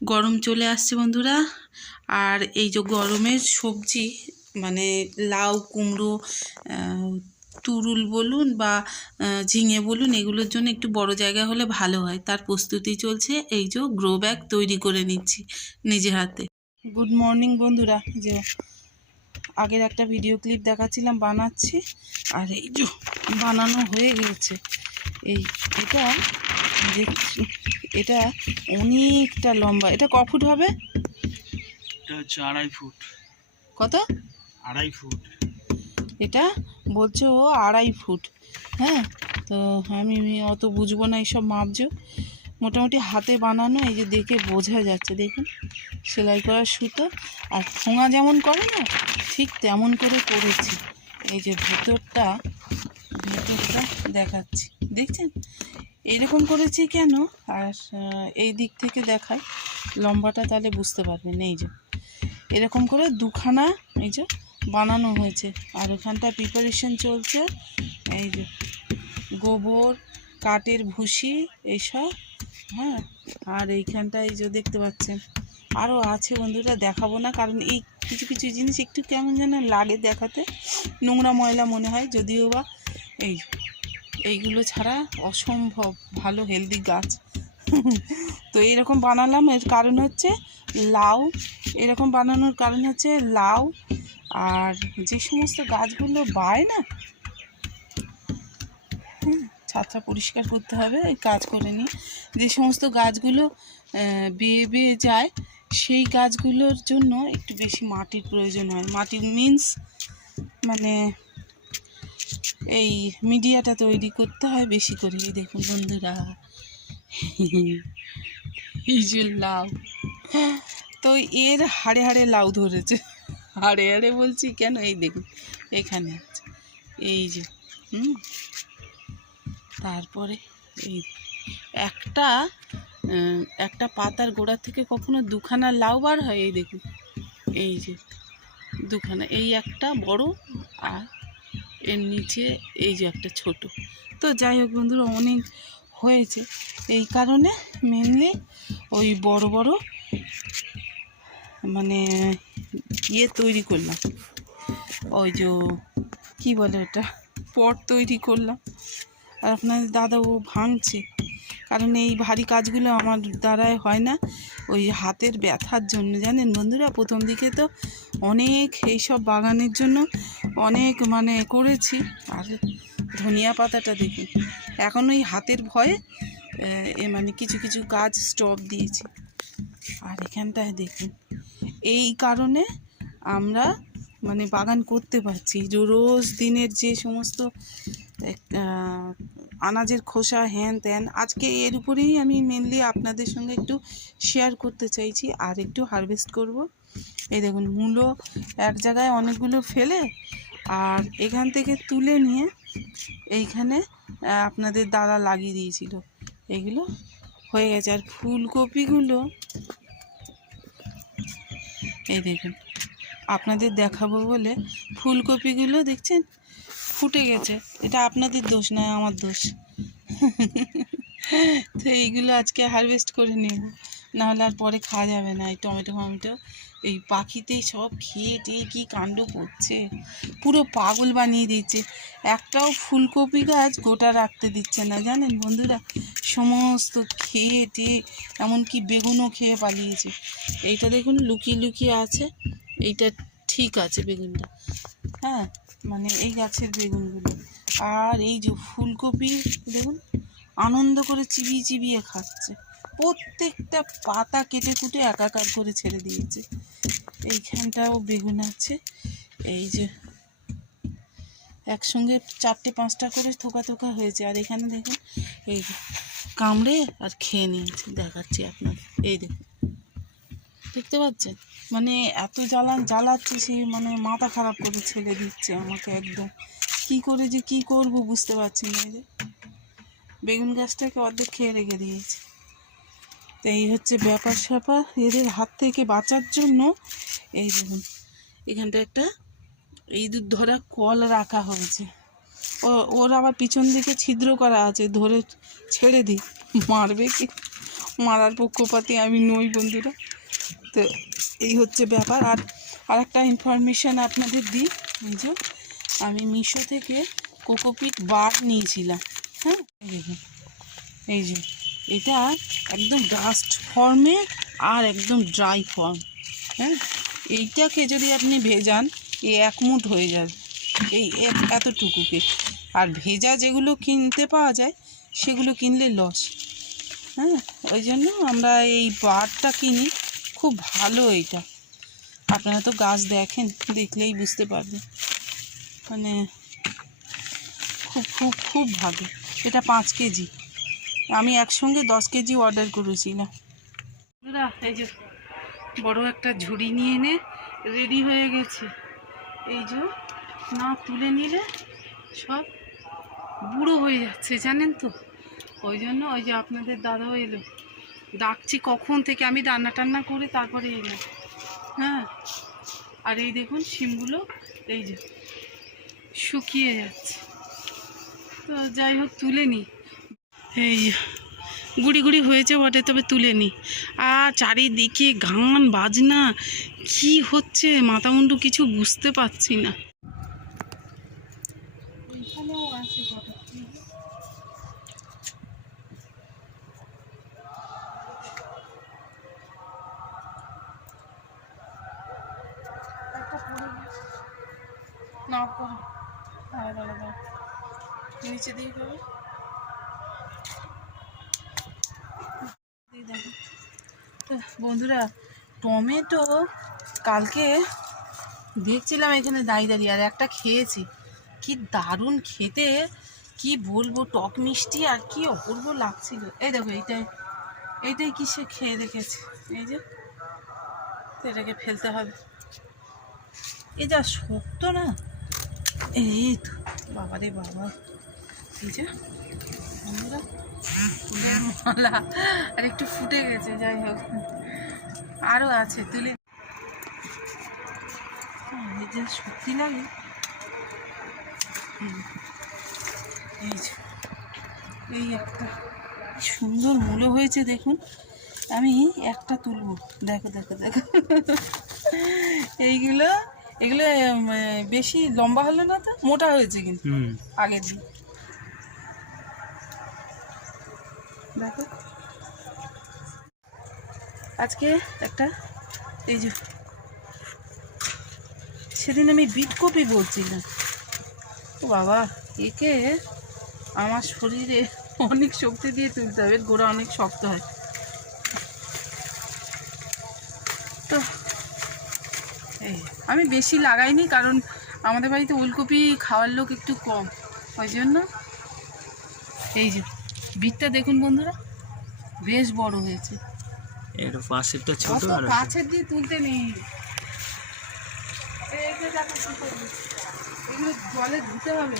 গরম চলে আসছে বন্ধুরা, আর এই যে গরমের সবজি মানে লাউ, কুমড়ো, তুরুল বলুন বা ঝিঙে বলুন, এগুলোর জন্য একটু বড় জায়গা হলে ভালো হয়। তার প্রস্তুতি চলছে। এই যে গ্রো ব্যাগ তৈরি করে নিচ্ছি নিজে হাতে। গুড মর্নিং বন্ধুরা, যে আগের একটা ভিডিও ক্লিপ দেখাচ্ছিলাম বানাচ্ছি, আর এই যে বানানো হয়ে গেছে। এটা দেখছি, এটা অনেকটা লম্বা। এটা ক ফুট হবে? এটা হচ্ছে 2.5 ফুট। কত? 2.5 ফুট। এটা বলছে ও 2.5 ফুট। হ্যাঁ, তো আমি অত বুঝবো না এইসব মাপজো। মোটামুটি হাতে বানানো, এই যে দেখে বোঝা যাচ্ছে, দেখুন সেলাই করা সুতো। আর ঠোঙা যেমন করে না, ঠিক তেমন করে করেছি। এই যে ভেতরটা দেখাচ্ছি, দেখছেন এইরকম করেছি কেন? আর এই দিক থেকে দেখায় লম্বাটা, তাহলে বুঝতে পারবেন। এই যে এরকম করে দুখানা এই যে বানানো হয়েছে। আর ওখানটা প্রিপারেশন চলছে। এই যে গোবর, কাঠের ভুসি এইসব। হ্যাঁ, আর এইখানটা এই যে দেখতে পাচ্ছেন আরও আছে বন্ধুরা, দেখাবো না, কারণ এই কিছু কিছু জিনিস একটু কেমন যেন লাগে দেখাতে, নোংরা ময়লা মনে হয়। যদিও বা এইগুলো ছাড়া অসম্ভব ভালো হেলদি গাছ। তো এইরকম বানালাম, এর কারণ হচ্ছে লাউ। এরকম বানানোর কারণ হচ্ছে লাউ আর যে সমস্ত গাছগুলো বায় না, ছাদটা পরিষ্কার করতে হবে, এই কাজ করে নিই। যে সমস্ত গাছগুলো বেয়ে বেয়ে যায়, সেই গাছগুলোর জন্য একটু বেশি মাটির প্রয়োজন হয়। মাটি মিন্স মানে এই মিডিয়াটা তৈরি করতে হয় বেশি করে। এই দেখুন বন্ধুরা, এই যে লাউ, তো এর হাড়ে হাড়ে লাউ ধরেছে। হাড়ে হাড়ে বলছি কেন, এই দেখুন এখানে আছে, এই যে তারপরে এই একটা একটা পাতার গোড়া থেকে কখনো দুখানা লাউ বার হয়। এই দেখুন, এই যে দুখানা, এই একটা বড় আর এর নিচে এই যে একটা ছোট। তো যাই হোক বন্ধুরা, অনেক হয়েছে, এই কারণে মেনলি ওই বড় বড় মানে তৈরি করলাম, ওই যে কী বলে ওটা, পট তৈরি করলাম। আর আপনাদের দাদা ও ভাঙছে, কারণ এই ভারী কাজগুলো আমার দ্বারাই হয় না, ওই হাতের ব্যথার জন্য। জানেন বন্ধুরা, প্রথম দিকে তো অনেক এইসব বাগানের জন্য অনেক মানে করেছি। আর ধনিয়া পাতাটা দেখুন, এখন ওই হাতের ভয়ে মানে কিছু কিছু কাজ স্টপ দিয়েছি। আর এখানটায় দেখুন, এই কারণে আমরা মানে বাগান করতে পারছি। রোজ দিনের যে সমস্ত আনাজের খোসা হ্যান ত্যান, আজকে এর উপরেই আমি মেনলি আপনাদের সঙ্গে একটু শেয়ার করতে চাইছি, আর একটু হারভেস্ট করব। এই দেখুন, মূলো এক জায়গায় অনেকগুলো ফেলে আর এখান থেকে তুলে নিয়ে এইখানে আপনাদের দাদা লাগিয়ে দিয়েছিল, এগুলো হয়ে গেছে। আর ফুলকপিগুলো এই দেখুন, আপনাদের দেখাবো বলে ফুলকপিগুলো দেখছেন ফুটে গেছে। এটা আপনাদের দোষ নয়, আমার দোষ। তো এইগুলো আজকে হারভেস্ট করে নেব, নাহলে আর পরে খাওয়া যাবে না। এই টমেটো এই পাখিতেই সব খেয়ে টেয়ে কী কাণ্ড করছে, পুরো পাগল বানিয়ে দিচ্ছে। একটাও ফুলকপি গাছ গোটা রাখতে দিচ্ছে না, জানেন বন্ধুরা, সমস্ত খেয়ে টেয়ে, এমনকি বেগুনও খেয়ে পালিয়েছে। এইটা দেখুন লুকিয়ে লুকিয়ে আছে, এইটা ঠিক আছে বেগুনটা, হ্যাঁ, মানে এই গাছের বেগুনগুলো। আর এই যে ফুলকপি দেখুন, আনন্দ করে চিবিয়ে চিবিয়ে খাচ্ছে, প্রত্যেকটা পাতা কেটে কুটে একাকার করে ছেড়ে দিয়েছে। এইখানটাও বেগুন আছে, এই যে একসঙ্গে 4-5টা করে থোকা থোকা হয়েছে। আর এখানে দেখুন, এই যে কামড়ে আর খেয়ে নিয়েছে, দেখাচ্ছি আপনার, এই দেখুন, দেখতে পাচ্ছেন, মানে এত জ্বালাচ্ছে সে, মানে মাথা খারাপ করে ছেড়ে দিচ্ছে আমাকে একদম। কি করে যে কি করব বুঝতে পারছি না। এই যে বেগুন গাছটাকে অর্ধেক খেয়ে রেখে দিয়েছে। তো এই হচ্ছে ব্যাপার স্যাপার, এদের হাত থেকে বাঁচার জন্য এই দেখুন এখানটা একটা ইঁদুর ধরা কল রাখা হয়েছে। ওর আবার পিছন দিকে ছিদ্র করা আছে, ধরে ছেড়ে দিই, মারবে কি, মারার পক্ষপাতী আমি নই বন্ধুরা। তো এই হচ্ছে ব্যাপার। আর একটা ইনফরমেশান আপনাদের দিই, এই যে আমি মিশো থেকে কোকোপিট বার নিয়েছিলাম। হ্যাঁ, দেখুন এই যে এটা একদম ডাস্ট ফর্মে আর একদম ড্রাই ফর্ম। হ্যাঁ, এইটাকে যদি আপনি ভেজান এই 1 মুঠ হয়ে যাবে, এই এতটুকুকে। আর ভেজা যেগুলো কিনতে পাওয়া যায় সেগুলো কিনলে লস। হ্যাঁ, ওই জন্য আমরা এই বারটা কিনি, খুব ভালো এইটা। আপনারা তো গাছ দেখেন, দেখলেই বুঝতে পারবেন, মানে খুব খুব খুব ভালো। এটা 5 কেজি, আমি একসঙ্গে 10 কেজি অর্ডার করেছিলাম। এই যে বড় একটা ঝুড়ি নিয়ে এনে রেডি হয়ে গেছে। এই যে না তুলে নিলে সব বুড়ো হয়ে যাচ্ছে জানেন তো, ওই জন্য ওই যে আপনাদের দাদাও এলো, ডাকছি কখন থেকে, আমি রান্না টান্না করে তারপরে এলো। হ্যাঁ, আর এই দেখুন শিমগুলো এই যে শুকিয়ে যাচ্ছে। তো যাই হোক তুলে নিই, এই যে গুড়ি গুড়ি হয়েছে বটে, তবে তুলে নিই। আর চারিদিকে গান বাজনা কি হচ্ছে মাথা মুন্ডু কিছু বুঝতে পারছি না। এইখানেও আছে কত কি। না করো, দাঁড়া নিচে দিয়ে করো। দেখো তো বন্ধুরা, টমেটো কালকে দেখছিলাম এখানে দাঁড়িয়ে দাঁড়িয়ে, আর একটা খেয়েছি, কি দারুণ খেতে, কি বলবো, টক মিষ্টি আর কি অপূর্ব লাগছিল। এই দেখো এইটাই কিসে খেয়ে রেখেছি, এই যে এটাকে ফেলতে হবে। এই যা শক্ত না, এই তো বাবা রে বাবা। এই যে বন্ধুরা মালা আর একটু ফুটে গেছে, যাই হোক আরও আছে তুলে। এই যে সত্যি লাগে, এই যে এই একটা সুন্দর মূলো হয়েছে দেখুন, আমি একটা তুলবো, দেখো দেখো দেখো। এগুলো বেশি লম্বা হলো না, তো মোটা হয়েছে কিন্তু আগের দিন। দেখো আজকে একটা, এই যে সেদিন আমি বিটকপি বলছিলাম, ও বাবা একে আমার শরীরে অনেক শক্তি দিয়ে তুলতে হবে, গোড়া অনেক শক্ত হয়। তো এই আমি বেশি লাগাইনি, কারণ আমাদের বাড়িতে ওলকপি খাওয়ার লোক একটু কম, ওই জন্য। এই যে বিটটা দেখুন বন্ধুরা, বেশ বড় হয়েছে। এর পাশেরটা ছোট, আর কাছের দিয়ে তুলতে নেই, এগুলো জলে ধুতে হবে।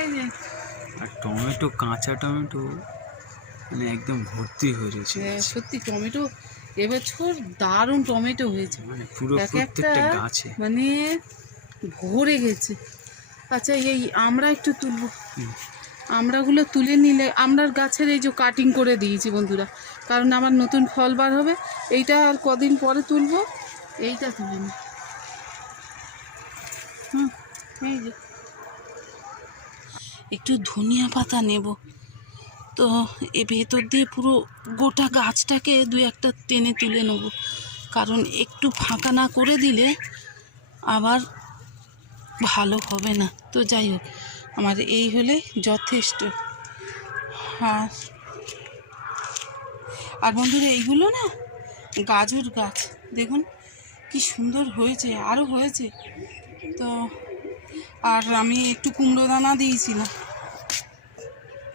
এই যে আর টমেটো, কাঁচা টমেটো মানে একদম ভর্তি হয়ে রয়েছে। সত্যি টমেটো এবছর দারুণ টমেটো হয়েছে, মানে পুরো এক একটা প্রত্যেকটা গাছে মানে ভরে গেছে। আচ্ছা এই আমরা একটু তুলবো, আমড়াগুলো তুলে নিলে, আমড়ার গাছের এই যে কাটিং করে দিয়েছি বন্ধুরা, কারণ আমার নতুন ফল বার হবে। এইটা আর কদিন পরে তুলবো, এইটা তুলে নি। এই যে একটু ধনিয়া পাতা নেব, তো এ ভেতর দিয়ে পুরো গোটা গাছটাকে 2-1টা টেনে তুলে নেব, কারণ একটু ফাঁকা না করে দিলে আবার ভালো হবে না। তো যাই হোক, আমার এই হলে যথেষ্ট। আর বন্ধুরা এইগুলো না গাজর গাছ, দেখুন কি সুন্দর হয়েছে, আরও হয়েছে। তো আর আমি একটু কুমড়ো দানা দিয়েছিলাম,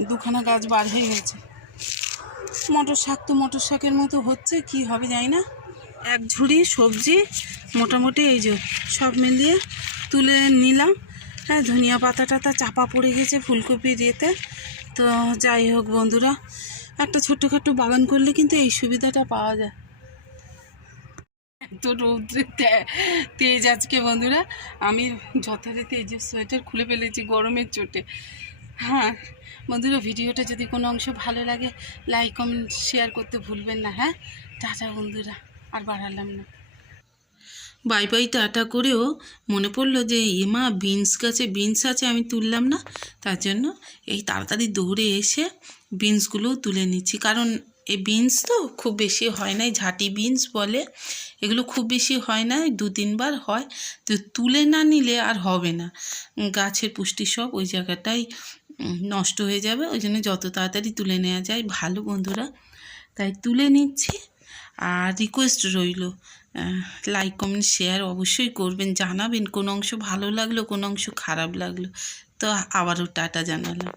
2খানা গাছ বার হয়ে গেছে। মটর শাক তো মটর শাকের মতো হচ্ছে, কি হবে জানি না। এক ঝুড়ি সবজি মোটামুটি এই যে সব মিলিয়ে তুলে নিলাম। হ্যাঁ, ধনিয়া পাতা টাতা চাপা পড়ে গেছে ফুলকপির ইয়েতে। তো যাই হোক বন্ধুরা, একটা ছোট্টখাটো বাগান করলে কিন্তু এই সুবিধাটা পাওয়া যায়। এত রৌদ্রের তেজ আজকে বন্ধুরা, আমি যথারীতি এই যে সোয়েটার খুলে ফেলেছি গরমের চোটে। হ্যাঁ বন্ধুরা, ভিডিওটা যদি কোনো অংশ ভালো লাগে লাইক কমেন্ট শেয়ার করতে ভুলবেন না। হ্যাঁ, টাটা বন্ধুরা, আর বাড়ালাম না। বাই বাই টাটা করেও মনে পড়লো যে এমা বিনস গাছে বিনস আছে, আমি তুললাম না, তার জন্য এই তাড়াতাড়ি দৌড়ে এসে বিনসগুলোও তুলে নিচ্ছি। কারণ এই বিনস তো খুব বেশি হয় না, ঝাঁটি বিনস বলে, এগুলো খুব বেশি হয় না, 2-3 বার হয়। তো তুলে না নিলে আর হবে না, গাছের পুষ্টি সব ওই জায়গাটাই নষ্ট হয়ে যাবে। ওই জন্য যত তাড়াতাড়ি তুলে নেওয়া যায় ভালো বন্ধুরা, তাই তুলে নিচ্ছি। আর রিকোয়েস্ট রইল, লাইক কমেন্ট শেয়ার অবশ্যই করবেন, জানাবেন কোন অংশ ভালো লাগলো কোন অংশ খারাপ লাগলো। তো আবারও টাটা জানালাম।